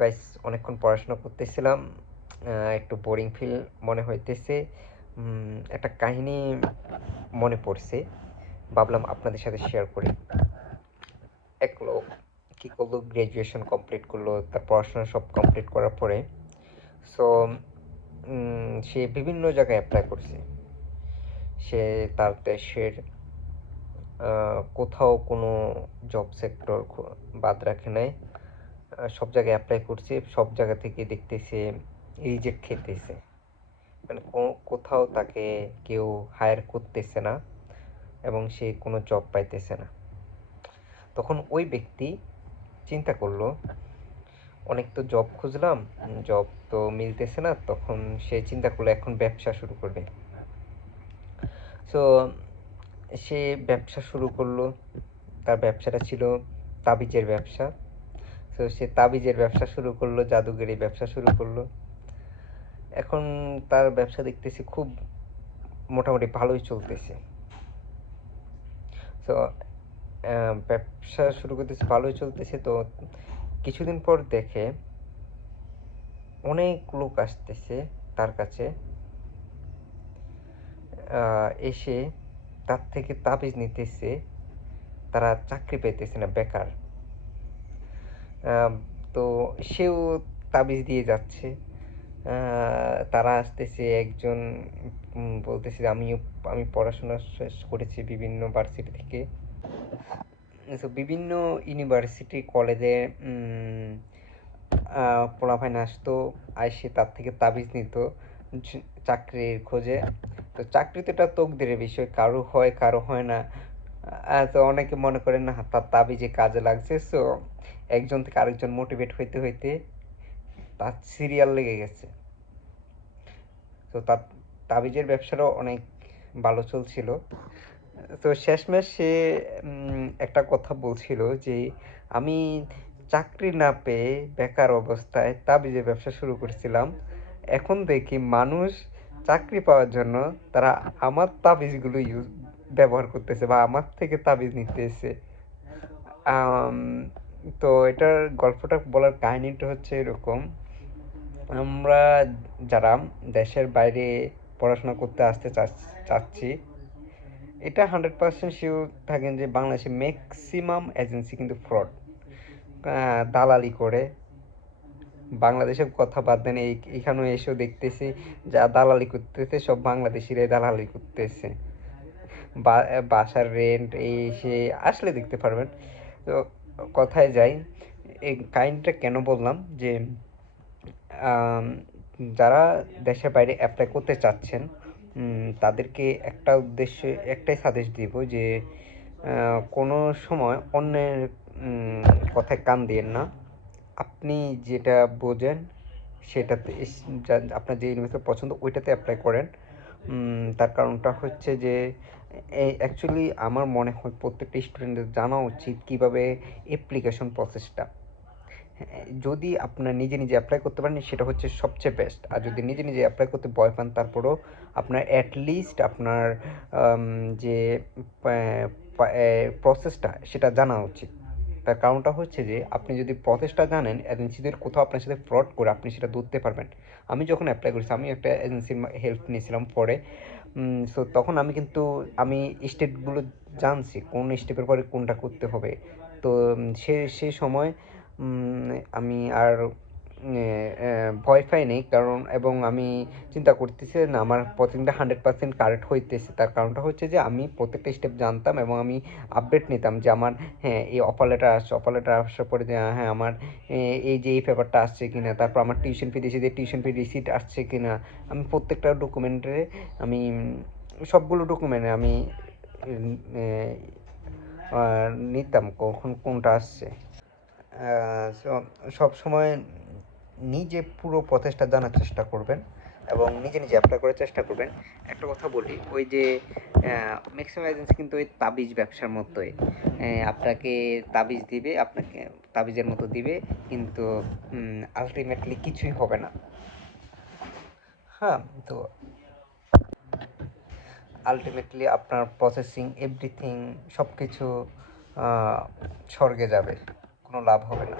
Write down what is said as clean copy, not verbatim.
Guys, অনেকক্ষণ পড়াশোনা করতেছিলাম। একটু বোরিং ফিল মনে হইতেছে। একটা কাহিনী মনে পড়ছে, ভাবলাম আপনাদের সাথে শেয়ার করি। এক লোক কী করলো, গ্র্যাজুয়েশন কমপ্লিট করলো, তার পড়াশোনা সব কমপ্লিট করার পরে সো সে বিভিন্ন জায়গায় অ্যাপ্লাই করছে। সে তার দেশের কোথাও কোনো জব সেক্টর বাদ রাখে নাই। সব জায়গায় অ্যাপ্লাই করছে, সব জায়গা থেকে দেখতেছে রিজেক্ট খেতেছে। মানে কোথাও তাকে কেউ হায়ার করতেছে না এবং সে কোনো জব পাইতেছে না। তখন ওই ব্যক্তি চিন্তা করলো, অনেক তো জব খুঁজলাম, জব তো মিলতেছে না। তখন সে চিন্তা করলো এখন ব্যবসা শুরু করবে। সো সে ব্যবসা শুরু করলো। তার ব্যবসাটা ছিল তাবিজের ব্যবসা। তো সে তাবিজের ব্যবসা শুরু করলো, জাদুগরি ব্যবসা শুরু করলো। এখন তার ব্যবসা দেখতেছি খুব মোটামুটি ভালোই চলতেছে। তো ব্যবসা শুরু করতেছে, ভালোই চলতেছে। তো কিছুদিন পর দেখে অনেক লোক আসতেছে তার কাছে, এসে তার থেকে তাবিজ নিতেছে। তারা চাকরি পেতেছে না, বেকার। তো সেও তাবিজ দিয়ে যাচ্ছে। তারা আসতেছে, একজন বলতেছে আমি পড়াশোনা শেষ করেছি বিভিন্ন ভার্সিটি থেকে। সো বিভিন্ন ইউনিভার্সিটি কলেজে পোলাপাইন আসতো, আইসে তার থেকে তাবিজ নিত চাকরির খোঁজে। তো চাকরি তো এটা তকদিরের বিষয়, কারো হয় কারো হয় না। তো অনেকে মনে করেন না তার তাবিজে কাজে লাগছে। সো একজন থেকে আরেকজন মোটিভেট হইতে হইতে তার সিরিয়াল লেগে গেছে। তো তার তাবিজের ব্যবসাটাও অনেক ভালো চলছিল। তো শেষমেশ সে একটা কথা বলছিল যে আমি চাকরি না পেয়ে বেকার অবস্থায় তাবিজের ব্যবসা শুরু করেছিলাম। এখন দেখি মানুষ চাকরি পাওয়ার জন্য তারা আমার তাবিজগুলো ব্যবহার করতেছে বা আমার থেকে তাবিজ নিতেছে। তো এটার গল্পটা বলার কাহিনীটা হচ্ছে এরকম। আমরা যারা দেশের বাইরে পড়াশোনা করতে আসতে চাচ্ছি, এটা 100% শিওর থাকেন যে বাংলাদেশে ম্যাক্সিমাম এজেন্সি কিন্তু ফ্রড, দালালি করে। বাংলাদেশের কথা বাদ দেন, এখানেও এসেও দেখতেছি যা দালালি করতেছে সব বাংলাদেশিরাই দালালি করতেছে। বাসার রেন্ট এই সে আসলে দেখতে পারবেন। তো কথায় যাই, এই কাহিনীটা কেন বললাম যে যারা দেশের বাইরে অ্যাপ্লাই করতে চাচ্ছেন তাদেরকে একটা উদ্দেশ্যে একটাই সাজেস্ট দিব যে কোনো সময় অন্যের কথায় কান দিয়েন না। আপনি যেটা বোঝেন সেটাতে, আপনার যে ইউনিভার্সিটি পছন্দ ওইটাতে অ্যাপ্লাই করেন। তার কারণটা হচ্ছে যে অ্যাকচুয়ালি আমার মনে হয় প্রত্যেকটা স্টুডেন্টের জানা উচিত কীভাবে অ্যাপ্লিকেশন প্রসেসটা। যদি আপনার নিজে নিজে অ্যাপ্লাই করতে পারেন সেটা হচ্ছে সবচেয়ে বেস্ট। আর যদি নিজে নিজে অ্যাপ্লাই করতে ভয় পান, তারপরেও আপনার অ্যাটলিস্ট আপনার যে প্রসেসটা সেটা জানা উচিত। তার কারণটা হচ্ছে যে আপনি যদি প্রসেসটা জানেন, এজেন্সিদের কোথাও আপনার সাথে ফ্রড করে আপনি সেটা ধরতে পারবেন। আমি যখন অ্যাপ্লাই করেছি, আমি একটা এজেন্সির হেল্প নিয়েছিলাম পরে। সো তখন আমি স্টেপগুলো জানছি, কোন স্টেপের পরে কোনটা করতে হবে। তো সে সময় আমি আর ভয় পাই নেই, কারণ এবং আমি চিন্তা করতেছি না আমার প্রতিদিনটা 100% কারেক্ট হইতেছে। তার কারণটা হচ্ছে যে আমি প্রত্যেকটা স্টেপ জানতাম এবং আমি আপডেট নিতাম যে আমার এই অফার লেটার আসছে, অফার লেটার আসার পরে যে আমার এই যে এই পেপারটা আসছে কিনা, তারপর আমার টিউশন ফি দিয়েছে যে টিউশন ফি রিসিট আসছে কিনা। আমি প্রত্যেকটা ডকুমেন্টে আমি সবগুলো ডকুমেন্টে আমি নিতাম কখন কোনটা আসছে। সবসময় নিজে পুরো প্রসেসটা জানার চেষ্টা করবেন এবং নিজে নিজে অ্যাপ্লাই করার চেষ্টা করবেন। একটা কথা বলি, ওই যে ম্যাক্সিমাম এজেন্সি কিন্তু ওই তাবিজ ব্যবসার মতোই, আপনাকে তাবিজ দিবে, আপনাকে তাবিজের মতো দিবে, কিন্তু আলটিমেটলি কিছুই হবে না। হ্যাঁ, তো আলটিমেটলি আপনার প্রসেসিং এভরিথিং সব কিছু স্বর্গে যাবে, কোনো লাভ হবে না।